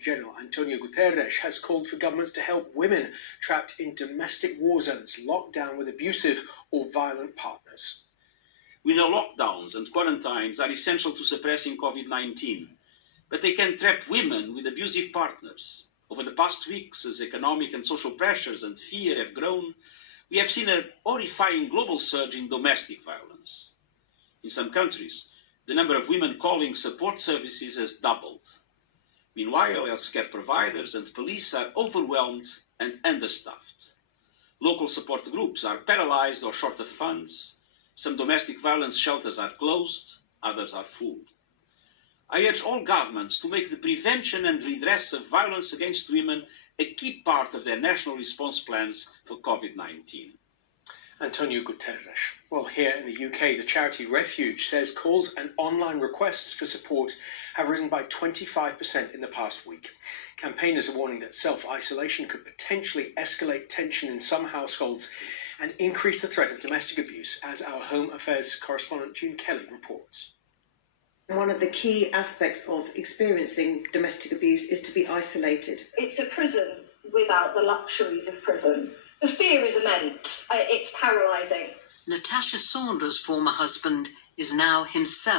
General Antonio Guterres has called for governments to help women trapped in domestic war zones locked down with abusive or violent partners. We know lockdowns and quarantines are essential to suppressing COVID-19, but they can trap women with abusive partners. Over the past weeks, as economic and social pressures and fear have grown, we have seen a horrifying global surge in domestic violence. In some countries, the number of women calling support services has doubled. Meanwhile, healthcare providers and police are overwhelmed and understaffed. Local support groups are paralyzed or short of funds. Some domestic violence shelters are closed, others are full. I urge all governments to make the prevention and redress of violence against women a key part of their national response plans for COVID-19. Antonio Guterres. Well, here in the UK, the charity Refuge says calls and online requests for support have risen by 25% in the past week. Campaigners are warning that self-isolation could potentially escalate tension in some households and increase the threat of domestic abuse, as our Home Affairs correspondent June Kelly reports. One of the key aspects of experiencing domestic abuse is to be isolated. It's a prison without the luxuries of prison. The fear is immense. It's paralysing. Natasha Saunders' former husband is now himself